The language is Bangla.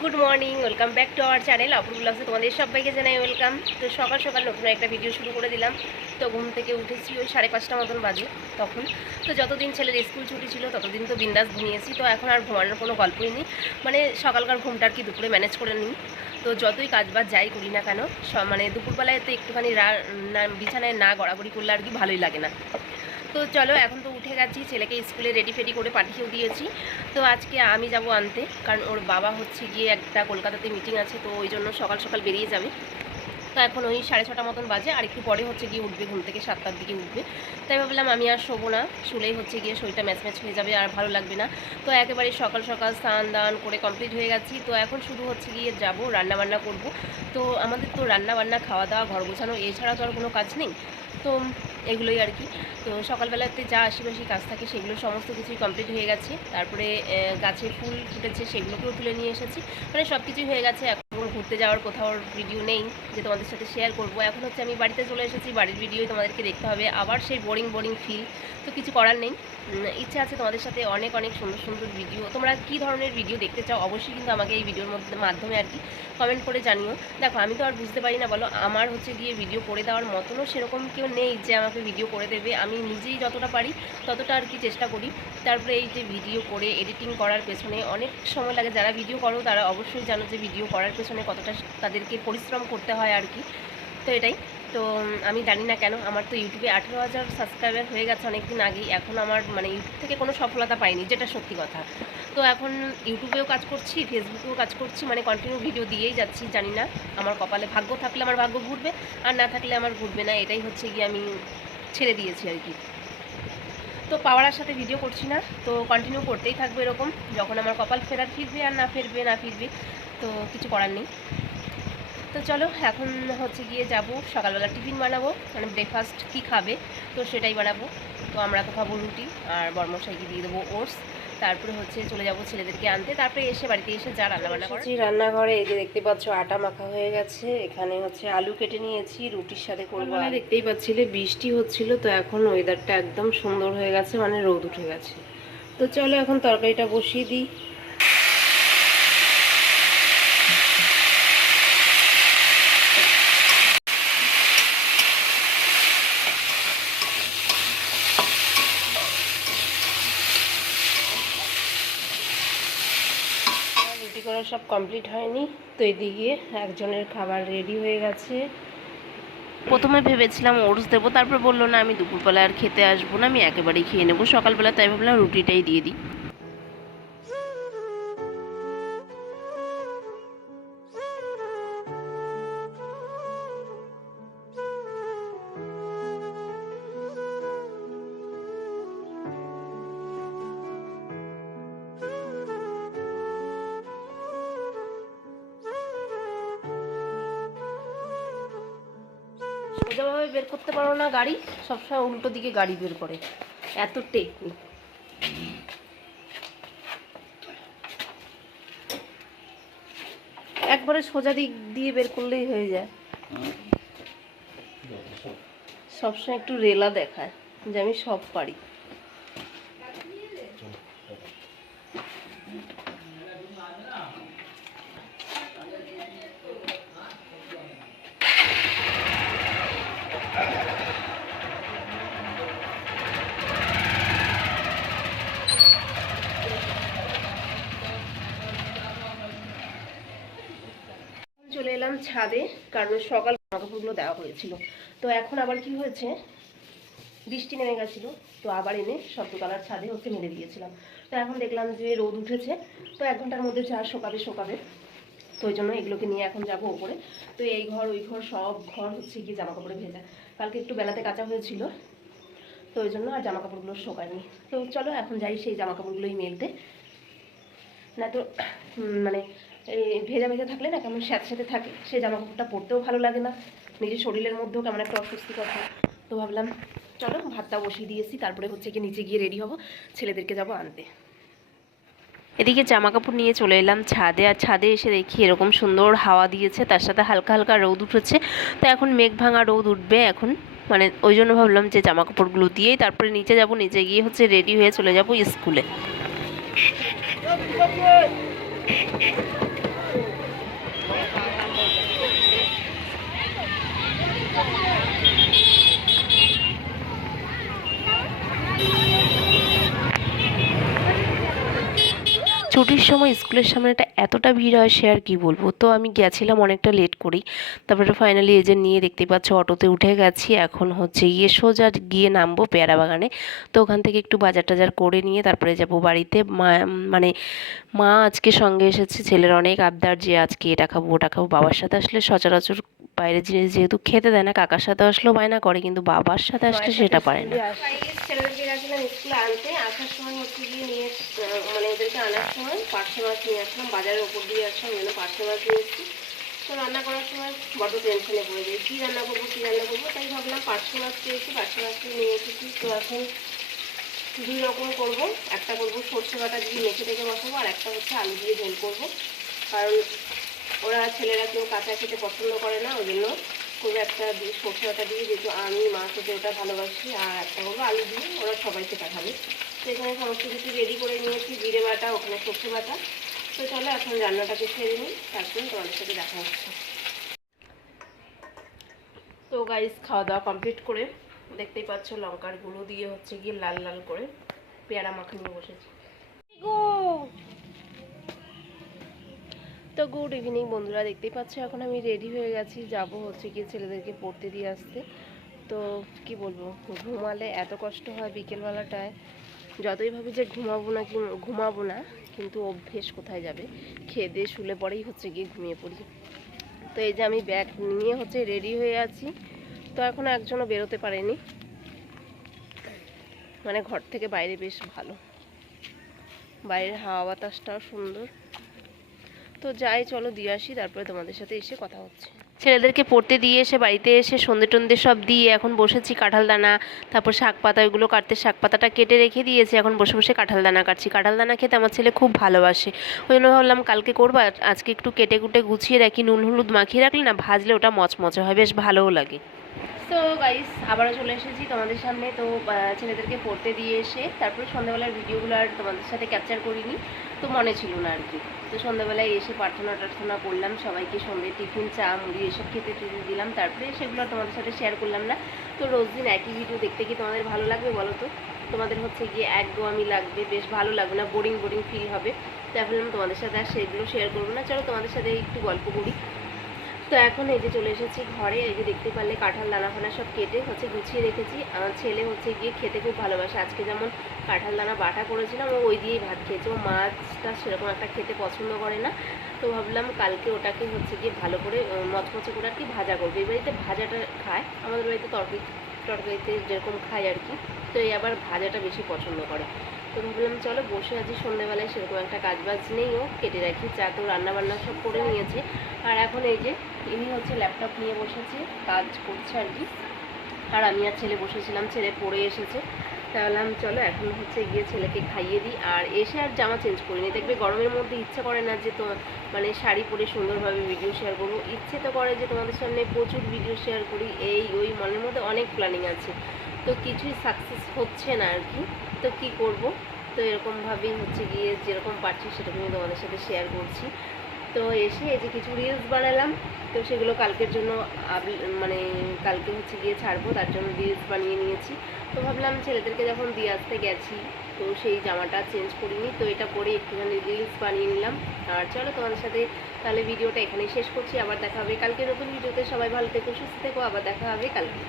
Good morning, welcome back to our channel Apurba ব্লগসে তোমাদের সবাইকে জানাই ওয়েলকাম। তো সকাল সকাল নতুন একটা ভিডিও শুরু করে দিলাম। তো ঘুম থেকে উঠেছি ওই 5:30 মতন বাজে তখন। তো যতদিন ছেলের স্কুল ছুটি ছিল ততদিন তো বিন্দাস ঘুমিয়েছি। তো এখন আর ঘুমানোর কোনো গল্পই নেই, মানে সকালকার ঘুমটা আর কি দুপুরে ম্যানেজ করে নিই। তো যতই কাজ বাজ যাই করি না কেন, মানে দুপুরবেলায় তো একটুখানি বিছানায় না গড়াগড়ি করলে আর কি ভালোই লাগে না। তো চলো, এখন তো উঠে গেছি, ছেলেকে স্কুলে রেডি ফেডি করে পাঠিয়েও দিয়েছি। তো আজকে আমি যাব আনতে, কারণ ওর বাবা হচ্ছে গিয়ে একটা কলকাতাতে মিটিং আছে, তো ওই জন্য সকাল সকাল বেরিয়ে যাবে। তো এখন ওই 6:30 মতন বাজে, আর একটু পরে হচ্ছে গিয়ে উঠবে, ঘুম থেকে 7টার দিকে উঠবে। তাই ভাবলাম আমি আর শোবো না, শুলেই হচ্ছে গিয়ে শরীরটা ম্যাচ ম্যাচ হয়ে যাবে আর ভালো লাগবে না। তো একেবারে সকাল সকাল স্নান দান করে কমপ্লিট হয়ে গেছি। তো এখন শুধু হচ্ছে গিয়ে যাব রান্নাবান্না করব। তো আমাদের তো রান্নাবান্না, খাওয়া দাওয়া, ঘর গোছানো, এছাড়া তো আর কোনো কাজ নেই। তো এগুলোই আর কি। তো সকালবেলাতে যা আশেপাশে কাজ থাকে সেগুলো সমস্ত কিছুই কমপ্লিট হয়ে গেছে। তারপরে গাছে ফুল ফুটেছে সেগুলোকেও তুলে নিয়ে এসেছি, মানে সব কিছুই হয়ে গেছে। এখন ঘুরতে যাওয়ার কোথাও ভিডিও নেই যে তোমাদের সাথে শেয়ার করব। এখন হচ্ছে আমি বাড়িতে চলে এসেছি, বাড়ির ভিডিওই তোমাদেরকে দেখতে হবে, আবার সেই বোরিং বোরিং ফিল। তো কিছু করার নেই, ইচ্ছে আছে তোমাদের সাথে অনেক অনেক সুন্দর সুন্দর ভিডিও। তোমরা কী ধরনের ভিডিও দেখতে চাও অবশ্যই কিন্তু আমাকে এই ভিডিওর মাধ্যমে আর কি কমেন্ট করে জানিও। দেখো, আমি তো আর বুঝতে পারি না বলো, আমার হচ্ছে গিয়ে ভিডিও করে দেওয়ার মতনও সেরকম কেউ নেই যে আমাকে ভিডিও করে দেবে। আমি নিজেই যতটা পারি ততটা আর কি চেষ্টা করি। তারপরে এই যে ভিডিও করে এডিটিং করার পেছনে অনেক সময় লাগে। যারা ভিডিও করো তারা অবশ্যই জানো যে ভিডিও করার পেছনে কতটা তাদেরকে পরিশ্রম করতে হয় আর কি। তো এটাই। তো আমি জানি না কেন আমার তো ইউটিউবে 18,000 সাবস্ক্রাইবার হয়ে গেছে অনেক দিন আগেই। এখন আমার মানে ইউটিউব থেকে কোনো সফলতা পাইনি, যেটা সত্যি কথা। তো এখন ইউটিউবেও কাজ করছি, ফেসবুকেও কাজ করছি, মানে কন্টিনিউ ভিডিও দিয়েই যাচ্ছি। জানি না, আমার কপালে ভাগ্য থাকলে আমার ভাগ্য ঘুরবে, আর না থাকলে আমার ঘুরবে না। এটাই হচ্ছে গিয়ে আমি ছেড়ে দিয়েছি আর কি। তো পাওয়ার সাথে ভিডিও করছি না, তো কন্টিনিউ করতেই থাকবে এরকম। যখন আমার কপাল ফিরবে আর না ফিরবে তো কিছু করার নেই। তো চলো, এখন হচ্ছে গিয়ে যাব সকালবেলা টিফিন বানাবো, মানে ব্রেকফাস্ট কী খাবে তো সেটাই বানাবো। তো আমরা তো খাবো রুটি, আর বর্মশাইকে দিয়ে দেবো ওটস। তারপরে হচ্ছে চলে যাব ছেলেদেরকে আনতে, তারপরে এসে বাড়িতে এসে যা রান্নাবান্না করছি। রান্নাঘরে এই যে দেখতে পাচ্ছ আটা মাখা হয়ে গেছে, এখানে হচ্ছে আলু কেটে নিয়েছি, রুটির সাথে করবো। দেখতেই পাচ্ছিলে বৃষ্টি হচ্ছিল, তো এখন ওয়েদারটা একদম সুন্দর হয়ে গেছে, মানে রোদ উঠে গেছে। তো চলো এখন তরকারিটা বসিয়ে দিই। রুটি করা সব কমপ্লিট হয়নি, তো এদিকে একজনের খাবার রেডি হয়ে গেছে। প্রথমে ভেবেছিলাম ওটস দেবো, তারপর বললো না আমি দুপুরবেলা আর খেতে আসবো না, আমি একেবারেই খেয়ে নেবো সকালবেলা, তাই ভাবলাম রুটিটাই দিয়ে দিই। সোজাভাবে বের করতে পারো না গাড়ি, সবসময় উল্টো দিকে গাড়ি বের করে, এত টেকনিক। একবারে সোজা দিক দিয়ে বের করলেই হয়ে যায়। সবসময় একটু রেলা দেখায় যে আমি সব পারি। চলে এলাম ছাদে, কারণ সকাল জামাকাপড়গুলো দেওয়া হয়েছিল। তো এখন আবার কি হয়েছে, বৃষ্টি নেমে গেছিলো, তো আবার এনে সদ্যকালার ছাদে হচ্ছে মেলে দিয়েছিলাম। তো এখন দেখলাম যে রোদ উঠেছে, তো 1 ঘন্টার মধ্যে যা শোকাবে। তো ওই জন্য এগুলোকে নিয়ে এখন যাব ওপরে। তো এই ঘর ওই ঘর সব ঘর হচ্ছে গিয়ে জামাকাপড়ে ভেজা, কালকে একটু বেলাতে কাচা হয়েছিল, তো ওই জন্য আর জামাকাপড়গুলো শোকায়নি। তো চলো এখন যাই সেই জামাকাপড়গুলোই মেলতে, না তো মানে এই ভেজা ভেজা থাকলে না কেমন স্যাঁতস্যাঁতে থাকে, সেই জামাকাপড়টা পরতেও ভালো লাগে না, নিজের শরীরের মধ্যেও কেমন একটা অস্বস্তিকর হয়। তো ভাবলাম চলো ভাতটা বসিয়ে দিয়েছি, তারপরে হচ্ছে কি নিচে গিয়ে রেডি হব, ছেলেদেরকে যাব আনতে। এদিকে জামাকাপড় নিয়ে চলে এলাম ছাদে, আর ছাদে এসে দেখি এরকম সুন্দর হাওয়া দিয়েছে, তার সাথে হালকা হালকা রোদ উঠেছে। তো এখন মেঘ ভাঙা রোদ উঠবে এখন, মানে ওই জন্য ভাবলাম যে জামাকাপড়গুলো দিয়েই তারপরে নিচে যাব, নিচে গিয়ে হচ্ছে রেডি হয়ে চলে যাব স্কুলে। সময় স্কুলের সামনেটা এতটা ভিড় হয় সে আর কি বলবো। তো আমি গেছিলাম অনেকটা লেট করেই, তারপরে ফাইনালি এই যে নিয়ে দেখতে পাচ্ছ অটোতে উঠে গেছি। এখন হচ্ছে গিয়ে সোজা গিয়ে নামবো পেয়ারা বাগানে। তো ওখান থেকে একটু বাজার টাজার করে নিয়ে তারপরে যাব বাড়িতে। মানে মা আজকে সঙ্গে এসেছে, ছেলের অনেক আবদার যে আজকে এটা খাবো ওটা খাবো। বাবার সাথে আসলে সচরাচর বাইরের জিনিস যেহেতু খেতে দেয় না, কাকার সাথে আসলেও বায়না করে, কিন্তু বাবার সাথে আসলে সেটা পারে না। ছেলেদেরকে গেছিলাম স্কুলে আনতে, আসার সময় হচ্ছে গিয়ে নিয়ে মানে ওদেরকে আনার সময় পার্শে মাছ নিয়ে আসলাম, বাজারের ওপর দিয়ে আসলাম, যেন পার্শে মাছ নিয়ে এসেছি। তো রান্না করার সময় বড্ড টেনশনে পড়ে যাই, কী রান্না করবো, তাই ভাবলাম পার্শে মাছ পেয়েছি, পার্শে মাছটা নিয়ে এসেছি। তো এখন দুই রকম করবো, একটা করবো সর্ষে বাটা দিয়ে মেখে টেকে বসাবো, আর একটা হচ্ছে আলু দিয়ে ঝোল করবো। কারণ ওরা ছেলেরা কেউ কাঁচা খেতে পছন্দ করে না, ওই জন্য করবো একটা দিয়ে সর্ষে বাটা দিয়ে, যেহেতু আমি মা খেতে ওটা ভালোবাসি, আর একটা করবো আলু দিয়ে, ওরা সবাই সেটা খাবে। তো এখানে সমস্ত কিছু রেডি করে নিয়েছি, জিরে বাটা, ওখানে সর্ষে বাটা। তো চলো এখন রান্নাটাকে সেরে নিই, তারপরে তোমাদের সাথে দেখা হচ্ছে। তো গাইস, খাওয়া দাওয়া কমপ্লিট করে দেখতেই পাচ্ছ লঙ্কার গুঁড়ো দিয়ে হচ্ছে গিয়ে লাল লাল করে পেয়ারা মাখা নিয়ে বসেছি। তো গুড ইভিনিং বন্ধুরা, দেখতেই পাচ্ছ এখন আমি রেডি হয়ে গেছি, যাব হচ্ছে গিয়ে ছেলেদেরকে পড়তে দিয়ে আসতে। তো কি বলবো, ঘুমালে এত কষ্ট হয় বিকেলবেলাটায়, যতই ভাবি যে ঘুমাবো না, কিন্তু অভ্যেস কোথায় যাবে, খেয়ে দিয়ে শুলে পরেই হচ্ছে গিয়ে ঘুমিয়ে পড়ি। তো এই যে আমি ব্যাগ নিয়ে হচ্ছে রেডি হয়ে আছি। তো এখনও একজনও বেরোতে পারেনি, মানে ঘর থেকে বাইরে বেশ ভালো, বাইরের হাওয়া বাতাসটাও সুন্দর। তো যাই, চলো দিয়ে আসি, তারপরে তোমাদের সাথে এসে কথা হচ্ছে। ছেলেদেরকে পড়তে দিয়ে এসে বাড়িতে এসে সন্ধে টন্ধে সব দিয়ে এখন বসেছি কাঁঠাল দানা, তারপর শাক পাতা, এগুলো কাটতে, শাক পাতাটা কেটে রেখে দিয়েছি, এখন বসে বসে কাঁঠাল দানা কাটছি। কাঁঠাল দানা খেতে আমার ছেলে খুব ভালোবাসে, ওই জন্য ভাবলাম কালকে করবো, আজকে একটু কেটে কুটে গুছিয়ে রাখি, নুন হলুদ মাখিয়ে রাখলে না ভাজলে ওটা মচমচে হয়, বেশ ভালোও লাগে। তো গাইস, আবারও চলে এসেছি তোমাদের সামনে। তো ছেলেদেরকে পড়তে দিয়ে এসে তারপরে সন্ধ্যাবেলার ভিডিওগুলো আর তোমাদের সাথে ক্যাপচার করিনি, তো মনে ছিল না আর কি। তো সন্ধ্যাবেলায় এসে প্রার্থনা করলাম, সবাইকে সন্ধ্যে টিফিন, চা, মুড়ি এসব খেতে দিলাম, তারপরে সেগুলো তোমাদের সাথে শেয়ার করলাম না। তো রোজ দিন একই ভিডিও দেখতে কি তোমাদের ভালো লাগবে বলো তো? তোমাদের হচ্ছে গিয়ে একদমই লাগবে, বেশ ভালো লাগবে না, বোরিং বোরিং ফিল হবে। তাই ভাবলাম তোমাদের সাথে আর সেগুলো শেয়ার করবো না, চলো তোমাদের সাথে একটু গল্প করি। তো এখন এই যে চলে এসেছি ঘরে, এই যে দেখতে পারলে কাঁঠাল দানা ফানা সব কেটে হচ্ছে গুছিয়ে রেখেছি। আমার ছেলে হচ্ছে গিয়ে খেতে খুব ভালোবাসে, আজকে যেমন কাঁঠাল দানা বাটা করেছিলাম ও ওই দিয়েই ভাত খেয়েছে, ও মাছটা সেরকম একটা খেতে পছন্দ করে না। তো ভাবলাম কালকে ওটাকে হচ্ছে গিয়ে ভালো করে মচমচে করে আর কি ভাজা করবো। এই বাড়িতে ভাজাটা খায়, আমাদের বাড়িতে তরকারিতে যেরকম খায় আর কি, তো এই আবার ভাজাটা বেশি পছন্দ করে। তো ভাবলাম চলো বসে আছি সন্ধ্যেবেলায়, সেরকম একটা কাজ বাজ নেই, ও কেটে রাখি। চা তো রান্নাবান্না সব করে নিয়েছে, আর এখন এই যে ইনি হচ্ছে ল্যাপটপ নিয়ে বসেছে, কাজ করছে আর কি, আর আমি আর ছেলে বসেছিলাম, ছেলে পড়ে এসেছে। তাহলে চলো এখন হচ্ছে গিয়ে ছেলেকে খাইয়ে দিই, আর এসে আর জামা চেঞ্জ করিনি। দেখবে গরমের মধ্যে ইচ্ছে করে না যে তো মানে শাড়ি পরে সুন্দরভাবে ভিডিও শেয়ার করবো, ইচ্ছে তো করে যে তোমাদের সামনে প্রচুর ভিডিও শেয়ার করি, এই ওই মনের মধ্যে অনেক প্ল্যানিং আছে, তো কিছুই সাকসেস হচ্ছে না আর কি। তো কি করব, তো এরকমভাবেই হচ্ছে গিয়ে যেরকম পারছি সেরকমই তোমাদের সাথে শেয়ার করছি। তো এসে এই যে কিছু রিলস বানালাম, তো সেগুলো কালকের জন্য মানে কালকে হচ্ছে গিয়ে ছাড়বো, তার জন্য রিলস বানিয়ে নিয়েছি। তো ভাবলাম ছেলেদেরকে যখন দিয়ে আসতে গেছি, তো সেই জামাটা চেঞ্জ করিনি, তো এটা পরে একটুখানি রিলস বানিয়ে নিলাম। আর চলো তোমাদের সাথে তাহলে ভিডিওটা এখানেই শেষ করছি, আবার দেখা হবে কালকে নতুন ভিডিওতে। সবাই ভালো থেকো, সুস্থ থেকো, আবার দেখা হবে কালকে।